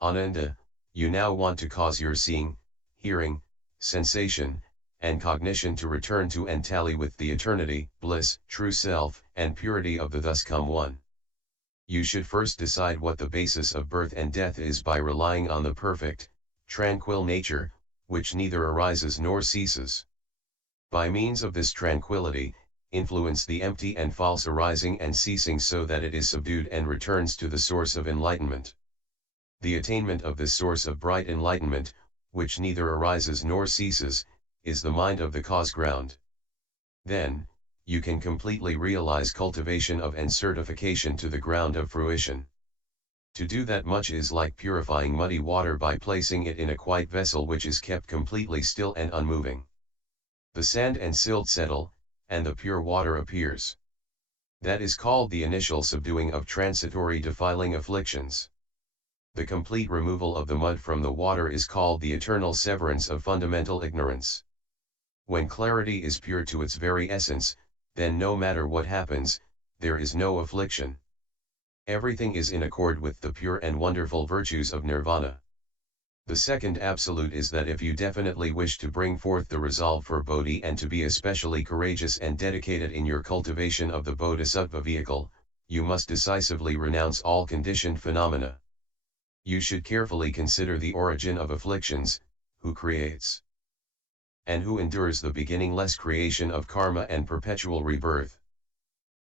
Ananda, you now want to cause your seeing, hearing, sensation, and cognition to return to and tally with the eternity, bliss, true self, and purity of the thus come one. You should first decide what the basis of birth and death is by relying on the perfect, tranquil nature, which neither arises nor ceases. By means of this tranquility, influence the empty and false arising and ceasing so that it is subdued and returns to the source of enlightenment. The attainment of this source of bright enlightenment, which neither arises nor ceases, is the mind of the cause ground. Then, you can completely realize cultivation of and certification to the ground of fruition. To do that much is like purifying muddy water by placing it in a quiet vessel which is kept completely still and unmoving. The sand and silt settle, and the pure water appears. That is called the initial subduing of transitory defiling afflictions. The complete removal of the mud from the water is called the eternal severance of fundamental ignorance. When clarity is pure to its very essence, then no matter what happens, there is no affliction. Everything is in accord with the pure and wonderful virtues of nirvana. The second absolute is that if you definitely wish to bring forth the resolve for bodhi and to be especially courageous and dedicated in your cultivation of the bodhisattva vehicle, you must decisively renounce all conditioned phenomena. You should carefully consider the origin of afflictions, who creates and who endures the beginningless creation of karma and perpetual rebirth.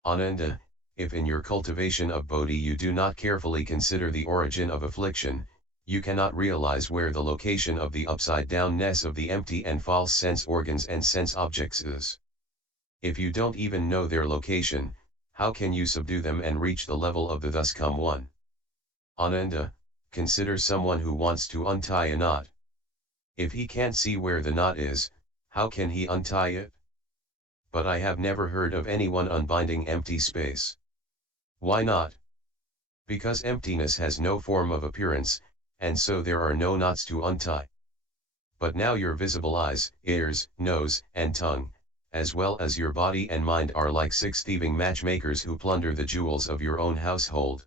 Ananda, if in your cultivation of bodhi you do not carefully consider the origin of affliction, you cannot realize where the location of the upside-downness of the empty and false sense organs and sense objects is. If you don't even know their location, how can you subdue them and reach the level of the thus come one? Ananda, consider someone who wants to untie a knot. If he can't see where the knot is, how can he untie it? But I have never heard of anyone unbinding empty space. Why not? Because emptiness has no form of appearance, and so there are no knots to untie. But now your visible eyes, ears, nose, and tongue, as well as your body and mind are like 6 thieving matchmakers who plunder the jewels of your own household.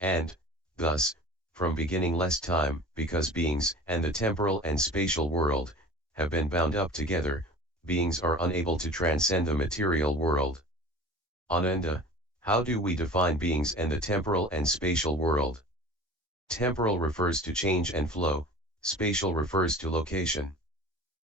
And, thus, from beginningless time, because beings and the temporal and spatial world have been bound up together, beings are unable to transcend the material world. Ananda, how do we define beings and the temporal and spatial world? Temporal refers to change and flow, spatial refers to location.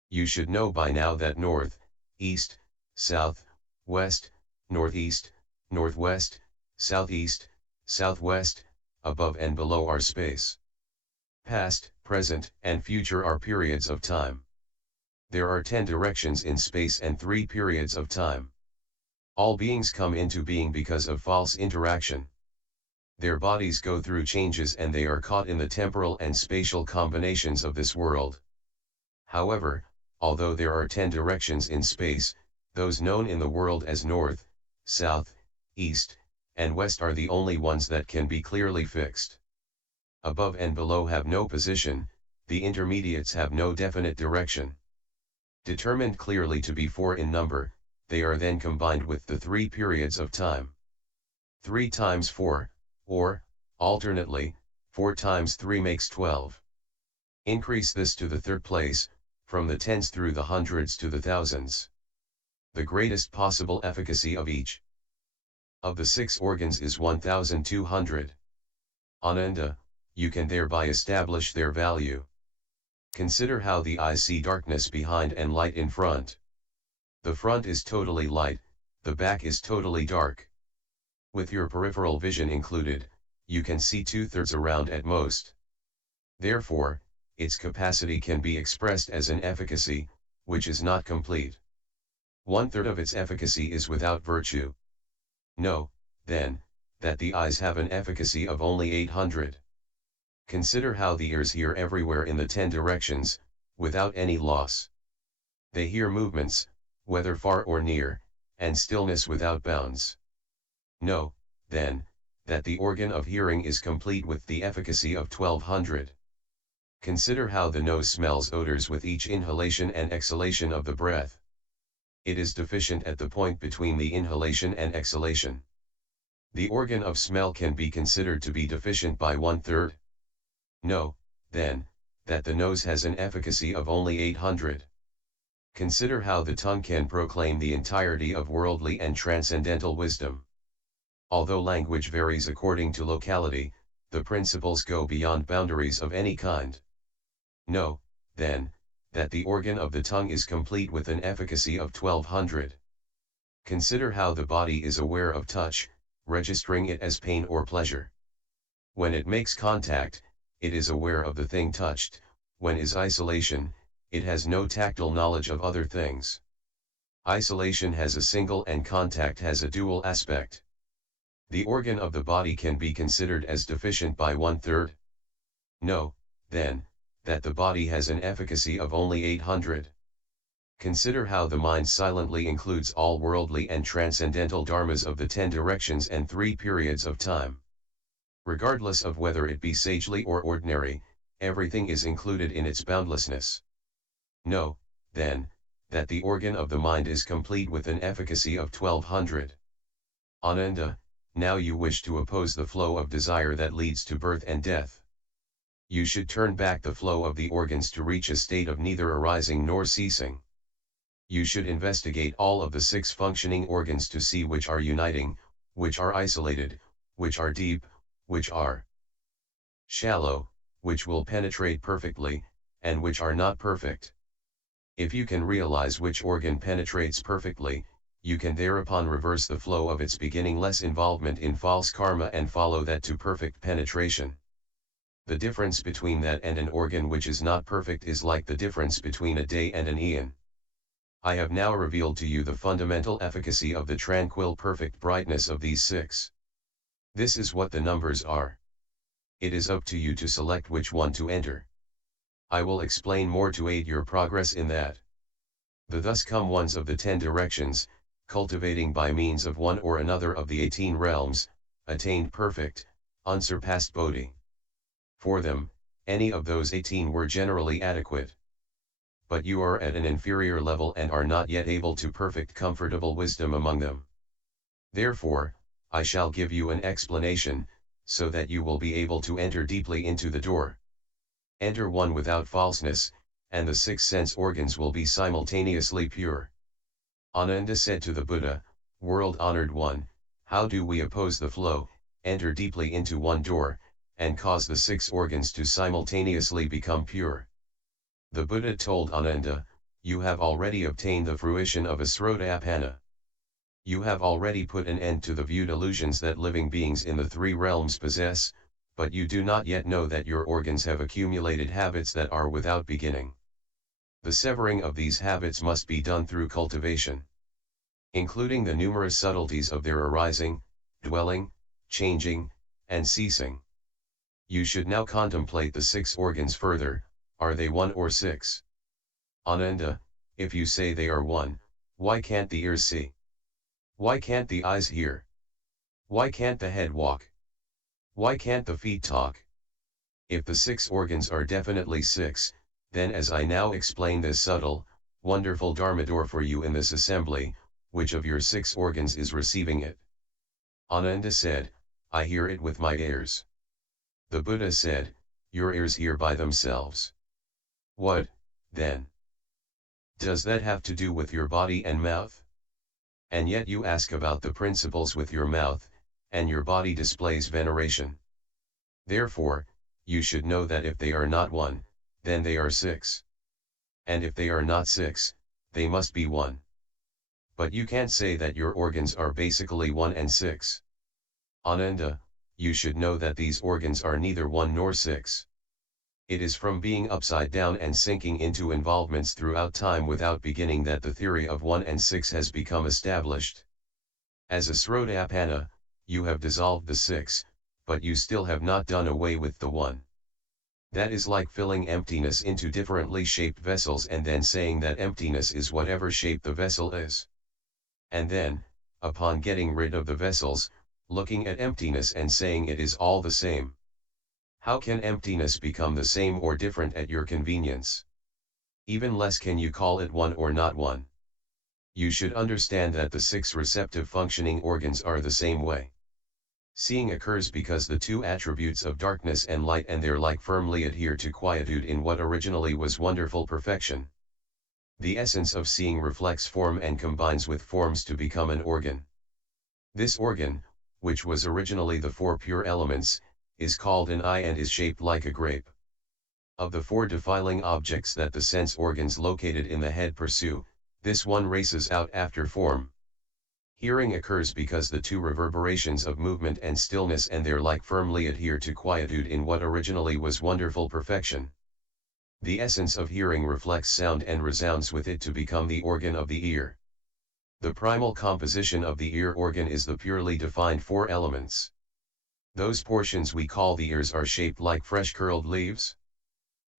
You should know by now that north, east, south, west, northeast, northwest, southeast, southwest, above and below are space. Past, present, and future are periods of time. There are 10 directions in space and 3 periods of time. All beings come into being because of false interaction. Their bodies go through changes and they are caught in the temporal and spatial combinations of this world. However, although there are 10 directions in space, those known in the world as north, south, east, and west are the only ones that can be clearly fixed. Above and below have no position, the intermediates have no definite direction. Determined clearly to be 4 in number, they are then combined with the 3 periods of time. 3 times 4, or, alternately, 4 times 3 makes 12. Increase this to the 3rd place, from the tens through the hundreds to the thousands. The greatest possible efficacy of each of the 6 organs is 1200. Ananda, you can thereby establish their value. Consider how the eyes see darkness behind and light in front. The front is totally light, the back is totally dark. With your peripheral vision included, you can see 2/3 around at most. Therefore, its capacity can be expressed as an efficacy, which is not complete. 1/3 of its efficacy is without virtue. Know, then, that the eyes have an efficacy of only 800. Consider how the ears hear everywhere in the 10 directions, without any loss. They hear movements, whether far or near, and stillness without bounds. Know, then, that the organ of hearing is complete with the efficacy of 1200. Consider how the nose smells odors with each inhalation and exhalation of the breath. It is deficient at the point between the inhalation and exhalation. The organ of smell can be considered to be deficient by 1/3. Know, then, that the nose has an efficacy of only 800. Consider how the tongue can proclaim the entirety of worldly and transcendental wisdom. Although language varies according to locality, the principles go beyond boundaries of any kind. Know, then, that the organ of the tongue is complete with an efficacy of 1200. Consider how the body is aware of touch, registering it as pain or pleasure. When it makes contact, it is aware of the thing touched. When is isolation, it has no tactile knowledge of other things. Isolation has a single and contact has a dual aspect. The organ of the body can be considered as deficient by 1/3. Know, then, that the body has an efficacy of only 800. Consider how the mind silently includes all worldly and transcendental dharmas of the 10 directions and 3 periods of time. Regardless of whether it be sagely or ordinary, everything is included in its boundlessness. Know, then, that the organ of the mind is complete with an efficacy of 1200. Ananda, now you wish to oppose the flow of desire that leads to birth and death. You should turn back the flow of the organs to reach a state of neither arising nor ceasing. You should investigate all of the 6 functioning organs to see which are uniting, which are isolated, which are deep, which are shallow, which will penetrate perfectly, and which are not perfect. If you can realize which organ penetrates perfectly, you can thereupon reverse the flow of its beginningless involvement in false karma and follow that to perfect penetration. The difference between that and an organ which is not perfect is like the difference between a day and an eon. I have now revealed to you the fundamental efficacy of the tranquil perfect brightness of these 6. This is what the numbers are. It is up to you to select which one to enter. I will explain more to aid your progress in that. The thus come ones of the 10 directions, cultivating by means of one or another of the 18 realms, attained perfect, unsurpassed bodhi. For them, any of those 18 were generally adequate. But you are at an inferior level and are not yet able to perfect comfortable wisdom among them. Therefore, I shall give you an explanation, so that you will be able to enter deeply into the door. Enter one without falseness, and the 6 sense organs will be simultaneously pure. Ananda said to the Buddha, World-honored one, how do we oppose the flow, enter deeply into one door, and cause the 6 organs to simultaneously become pure? The Buddha told Ananda, you have already obtained the fruition of a Srodapana. You have already put an end to the viewed illusions that living beings in the 3 realms possess, but you do not yet know that your organs have accumulated habits that are without beginning. The severing of these habits must be done through cultivation, including the numerous subtleties of their arising, dwelling, changing, and ceasing. You should now contemplate the 6 organs further. Are they 1 or 6? Ananda, if you say they are 1, why can't the ears see? Why can't the eyes hear? Why can't the head walk? Why can't the feet talk? If the 6 organs are definitely 6, then as I now explain this subtle, wonderful Dharma door for you in this assembly, which of your 6 organs is receiving it? Ananda said, I hear it with my ears. The Buddha said, your ears hear by themselves. What, then? Does that have to do with your body and mouth? And yet you ask about the principles with your mouth, and your body displays veneration. Therefore, you should know that if they are not 1, then they are 6. And if they are not 6, they must be 1. But you can't say that your organs are basically 1 and 6. Ananda, you should know that these organs are neither 1 nor 6. It is from being upside down and sinking into involvements throughout time without beginning that the theory of 1 and 6 has become established. As a Srodapana, you have dissolved the 6, but you still have not done away with the 1. That is like filling emptiness into differently shaped vessels and then saying that emptiness is whatever shape the vessel is. And then, upon getting rid of the vessels, looking at emptiness and saying it is all the same. How can emptiness become the same or different at your convenience? Even less can you call it 1 or not 1. You should understand that the 6 receptive functioning organs are the same way. Seeing occurs because the two attributes of darkness and light and their like firmly adhere to quietude in what originally was wonderful perfection. The essence of seeing reflects form and combines with forms to become an organ. This organ, which was originally the four pure elements, is called an eye and is shaped like a grape. Of the four defiling objects that the sense organs located in the head pursue, this one races out after form. Hearing occurs because the two reverberations of movement and stillness and their like firmly adhere to quietude in what originally was wonderful perfection. The essence of hearing reflects sound and resounds with it to become the organ of the ear. The primal composition of the ear organ is the purely defined four elements. Those portions we call the ears are shaped like fresh curled leaves.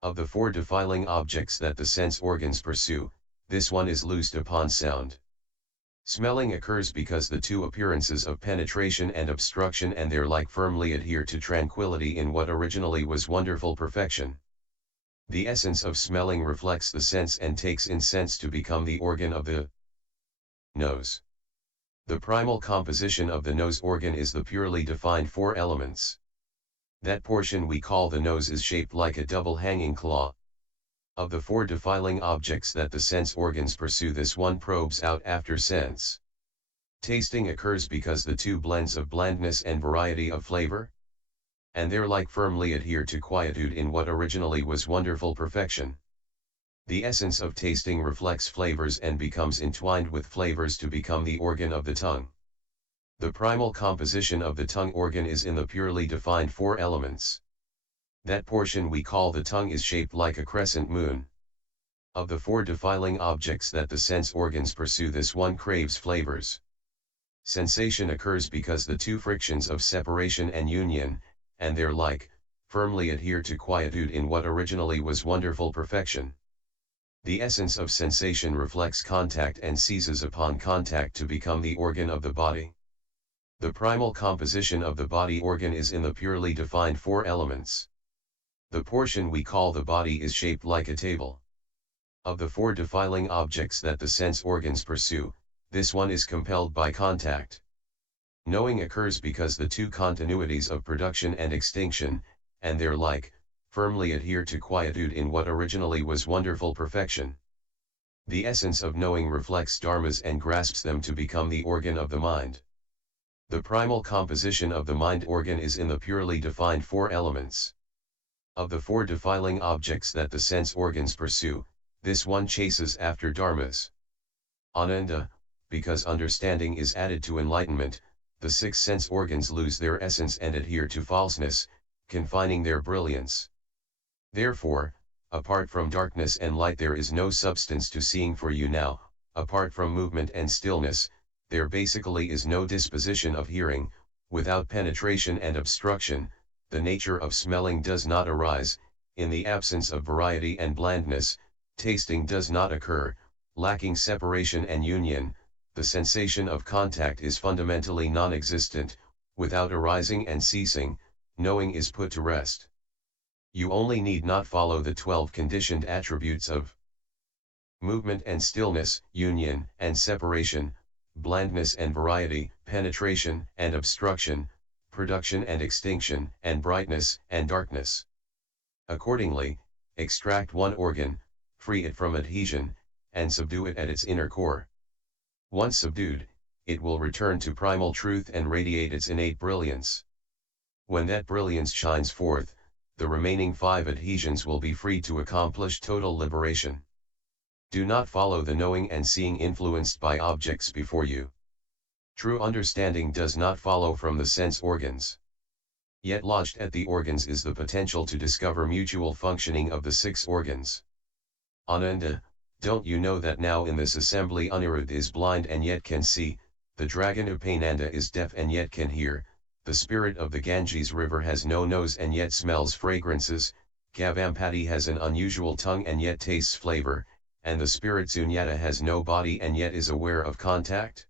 Of the four defiling objects that the sense organs pursue, this one is loosed upon sound. Smelling occurs because the two appearances of penetration and obstruction and their like firmly adhere to tranquility in what originally was wonderful perfection. The essence of smelling reflects the sense and takes in sense to become the organ of the nose. The primal composition of the nose organ is the purely defined four elements. That portion we call the nose is shaped like a double hanging claw. Of the four defiling objects that the sense organs pursue, this one probes out after sense. Tasting occurs because the two blends of blandness and variety of flavor, and their like firmly adhere to quietude in what originally was wonderful perfection. The essence of tasting reflects flavors and becomes entwined with flavors to become the organ of the tongue. The primal composition of the tongue organ is in the purely defined four elements. That portion we call the tongue is shaped like a crescent moon. Of the four defiling objects that the sense organs pursue, this one craves flavors. Sensation occurs because the two frictions of separation and union, and their like, firmly adhere to quietude in what originally was wonderful perfection. The essence of sensation reflects contact and seizes upon contact to become the organ of the body. The primal composition of the body organ is in the purely defined four elements. The portion we call the body is shaped like a table. Of the four defiling objects that the sense organs pursue, this one is compelled by contact. Knowing occurs because the two continuities of production and extinction, and their like, firmly adhere to quietude in what originally was wonderful perfection. The essence of knowing reflects dharmas and grasps them to become the organ of the mind. The primal composition of the mind organ is in the purely defined four elements. Of the four defiling objects that the sense organs pursue, this one chases after dharmas. Ananda, because understanding is added to enlightenment, the six sense organs lose their essence and adhere to falseness, confining their brilliance. Therefore, apart from darkness and light there is no substance to seeing for you now. Apart from movement and stillness, there basically is no disposition of hearing. Without penetration and obstruction, the nature of smelling does not arise. In the absence of variety and blandness, tasting does not occur. Lacking separation and union, the sensation of contact is fundamentally non-existent. Without arising and ceasing, knowing is put to rest. You only need not follow the 12 conditioned attributes of movement and stillness, union and separation, blandness and variety, penetration and obstruction, production and extinction, and brightness and darkness. Accordingly, extract one organ, free it from adhesion, and subdue it at its inner core. Once subdued, it will return to primal truth and radiate its innate brilliance. When that brilliance shines forth, the remaining 5 adhesions will be free to accomplish total liberation. Do not follow the knowing and seeing influenced by objects before you. True understanding does not follow from the sense organs. Yet lodged at the organs is the potential to discover mutual functioning of the 6 organs. Ananda, don't you know that now in this assembly Anirudh is blind and yet can see, the dragon Upananda is deaf and yet can hear, the spirit of the Ganges river has no nose and yet smells fragrances, Gavampati has an unusual tongue and yet tastes flavor, and the spirit Sunyata has no body and yet is aware of contact?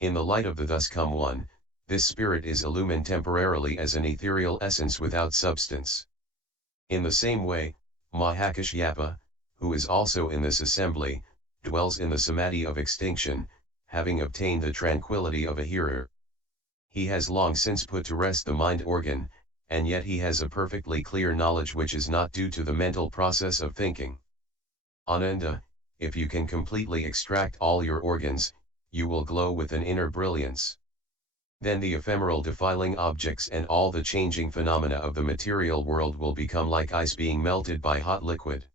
In the light of the thus come one, this spirit is illumined temporarily as an ethereal essence without substance. In the same way, Mahakashyapa, who is also in this assembly, dwells in the samadhi of extinction, having obtained the tranquility of a hearer. He has long since put to rest the mind organ, and yet he has a perfectly clear knowledge which is not due to the mental process of thinking. Ananda, if you can completely extract all your organs, you will glow with an inner brilliance. Then the ephemeral defiling objects and all the changing phenomena of the material world will become like ice being melted by hot liquid.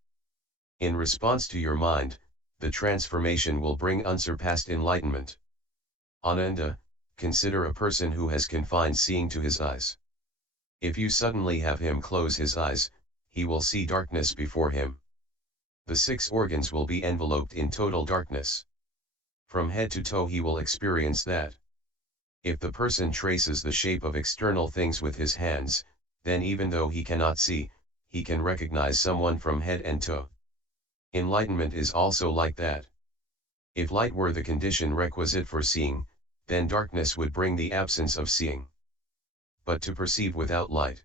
In response to your mind, the transformation will bring unsurpassed enlightenment. Ananda, consider a person who has confined seeing to his eyes. If you suddenly have him close his eyes, he will see darkness before him. The 6 organs will be enveloped in total darkness. From head to toe he will experience that. If the person traces the shape of external things with his hands, then even though he cannot see, he can recognize someone from head and toe. Enlightenment is also like that. If light were the condition requisite for seeing, then darkness would bring the absence of seeing. But to perceive without light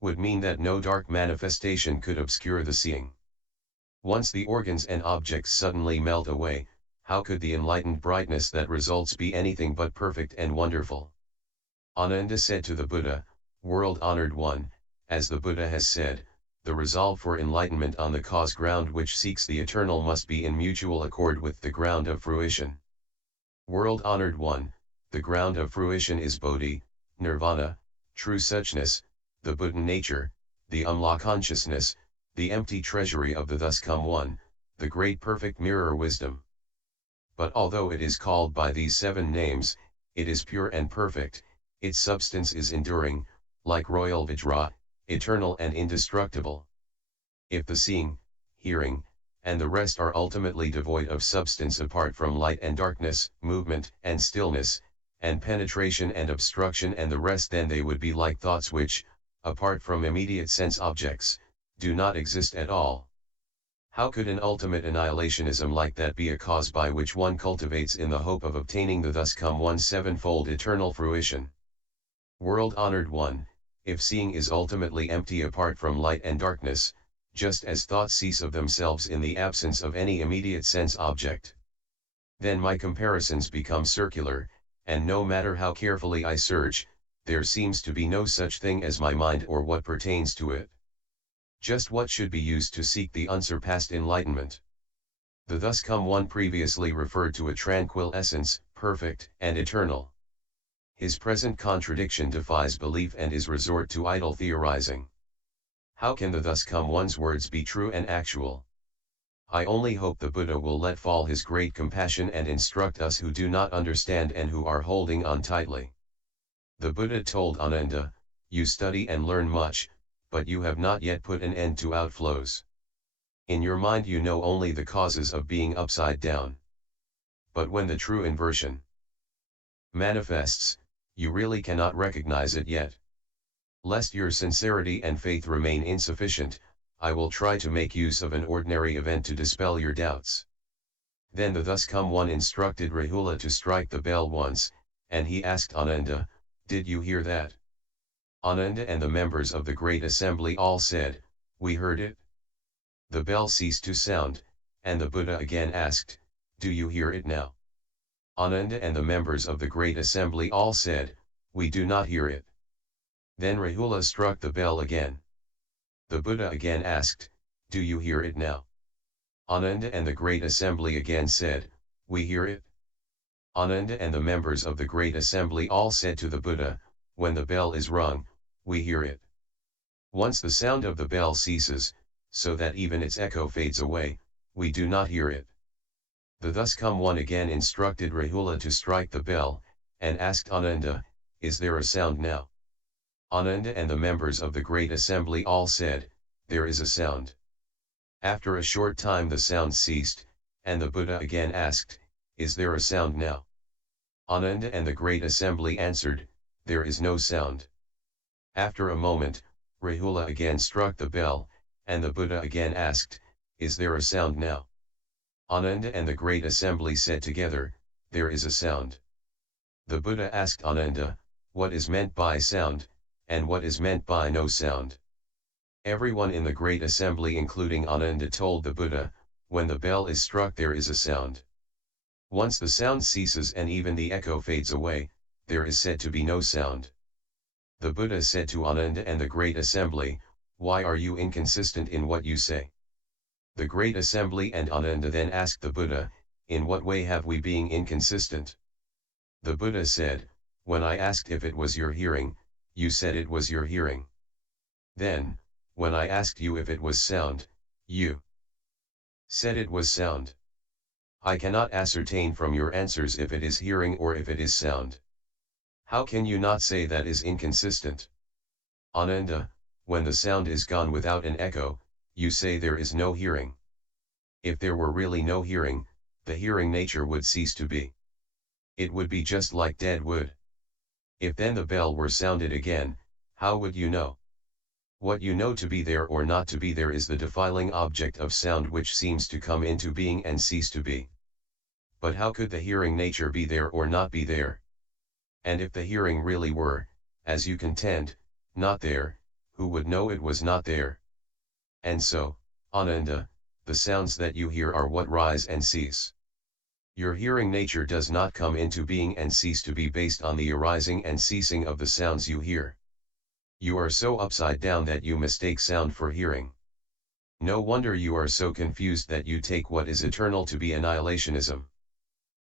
would mean that no dark manifestation could obscure the seeing. Once the organs and objects suddenly melt away, how could the enlightened brightness that results be anything but perfect and wonderful? Ananda said to the Buddha, "World-honored one, as the Buddha has said, the resolve for enlightenment on the cause ground which seeks the eternal must be in mutual accord with the ground of fruition. World-honored one, the ground of fruition is Bodhi, Nirvana, true suchness, the Buddha nature, the Umla consciousness, the empty treasury of the thus come one, the great perfect mirror wisdom. But although it is called by these 7 names, it is pure and perfect, its substance is enduring, like royal Vajra, eternal and indestructible. If the seeing, hearing, and the rest are ultimately devoid of substance apart from light and darkness, movement and stillness, and penetration and obstruction and the rest, then they would be like thoughts which, apart from immediate sense objects, do not exist at all. How could an ultimate annihilationism like that be a cause by which one cultivates in the hope of obtaining the thus come one 7-fold eternal fruition? World-honored one, if seeing is ultimately empty apart from light and darkness, just as thoughts cease of themselves in the absence of any immediate sense object, then my comparisons become circular, and no matter how carefully I search, there seems to be no such thing as my mind or what pertains to it. Just what should be used to seek the unsurpassed enlightenment? The thus come one previously referred to a tranquil essence, perfect and eternal. His present contradiction defies belief and is resort to idle theorizing. How can the thus come one's words be true and actual? I only hope the Buddha will let fall his great compassion and instruct us who do not understand and who are holding on tightly. The Buddha told Ananda, "You study and learn much, but you have not yet put an end to outflows. In your mind you know only the causes of being upside down. But when the true inversion manifests, you really cannot recognize it yet. Lest your sincerity and faith remain insufficient, I will try to make use of an ordinary event to dispel your doubts." Then the thus come one instructed Rahula to strike the bell once, and he asked Ananda, "Did you hear that?" Ananda and the members of the great assembly all said, "We heard it." The bell ceased to sound, and the Buddha again asked, "Do you hear it now?" Ananda and the members of the great assembly all said, "We do not hear it." Then Rahula struck the bell again. The Buddha again asked, "Do you hear it now?" Ananda and the great assembly again said, "We hear it." Ananda and the members of the great assembly all said to the Buddha, "When the bell is rung, we hear it. Once the sound of the bell ceases, so that even its echo fades away, we do not hear it." The thus come one again instructed Rahula to strike the bell, and asked Ananda, "Is there a sound now?" Ananda and the members of the great assembly all said, "There is a sound." After a short time the sound ceased, and the Buddha again asked, "Is there a sound now?" Ananda and the great assembly answered, "There is no sound." After a moment, Rahula again struck the bell, and the Buddha again asked, "Is there a sound now?" Ananda and the great assembly said together, "There is a sound." The Buddha asked Ananda, "What is meant by sound, and what is meant by no sound?" Everyone in the great assembly including Ananda told the Buddha, "When the bell is struck there is a sound. Once the sound ceases and even the echo fades away, there is said to be no sound. The Buddha said to Ananda and the Great Assembly, "Why are you inconsistent in what you say?" The Great Assembly and Ananda then asked the Buddha, "In what way have we being inconsistent?" The Buddha said, "When I asked if it was your hearing, you said it was your hearing. Then, when I asked you if it was sound, you said it was sound. I cannot ascertain from your answers if it is hearing or if it is sound. How can you not say that is inconsistent?" Ananda, when the sound is gone without an echo, you say there is no hearing. If there were really no hearing, the hearing nature would cease to be. It would be just like dead wood. If then the bell were sounded again, how would you know? What you know to be there or not to be there is the defiling object of sound which seems to come into being and cease to be. But how could the hearing nature be there or not be there? And if the hearing really were, as you contend, not there, who would know it was not there? And so, Ananda, the sounds that you hear are what rise and cease. Your hearing nature does not come into being and cease to be based on the arising and ceasing of the sounds you hear. You are so upside down that you mistake sound for hearing. No wonder you are so confused that you take what is eternal to be annihilationism.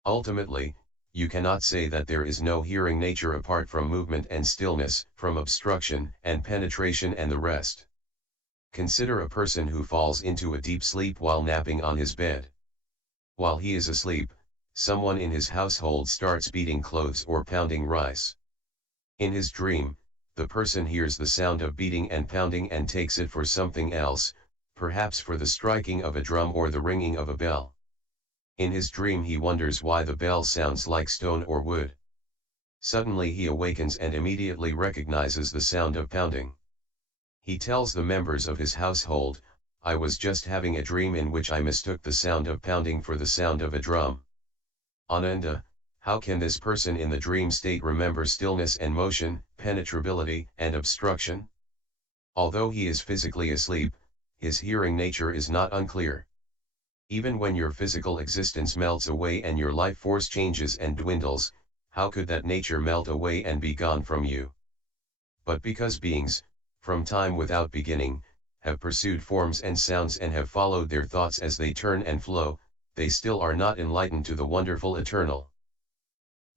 Ultimately, you cannot say that there is no hearing nature apart from movement and stillness, from obstruction and penetration and the rest. Consider a person who falls into a deep sleep while napping on his bed. While he is asleep, someone in his household starts beating clothes or pounding rice. In his dream, the person hears the sound of beating and pounding and takes it for something else, perhaps for the striking of a drum or the ringing of a bell. In his dream he wonders why the bell sounds like stone or wood. Suddenly he awakens and immediately recognizes the sound of pounding. He tells the members of his household, "I was just having a dream in which I mistook the sound of pounding for the sound of a drum." Ananda, how can this person in the dream state remember stillness and motion, penetrability and obstruction? Although he is physically asleep, his hearing nature is not unclear. Even when your physical existence melts away and your life force changes and dwindles, how could that nature melt away and be gone from you? But because beings, from time without beginning, have pursued forms and sounds and have followed their thoughts as they turn and flow, they still are not enlightened to the wonderful eternal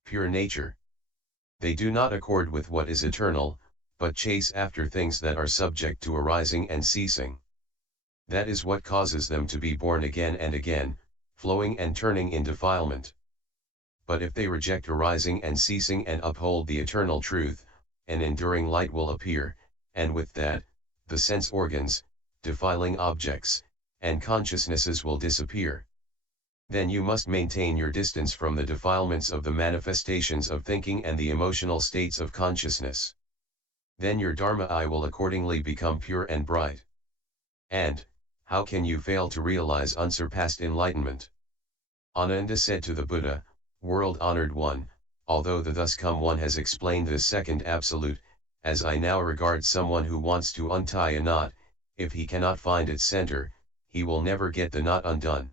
pure nature. They do not accord with what is eternal, but chase after things that are subject to arising and ceasing. That is what causes them to be born again and again, flowing and turning in defilement. But if they reject arising and ceasing and uphold the eternal truth, an enduring light will appear, and with that, the sense organs, defiling objects, and consciousnesses will disappear. Then you must maintain your distance from the defilements of the manifestations of thinking and the emotional states of consciousness. Then your Dharma eye will accordingly become pure and bright. And, how can you fail to realize unsurpassed enlightenment? Ananda said to the Buddha, "World-honored one, although the thus come one has explained this second absolute, as I now regard someone who wants to untie a knot, if he cannot find its center, he will never get the knot undone.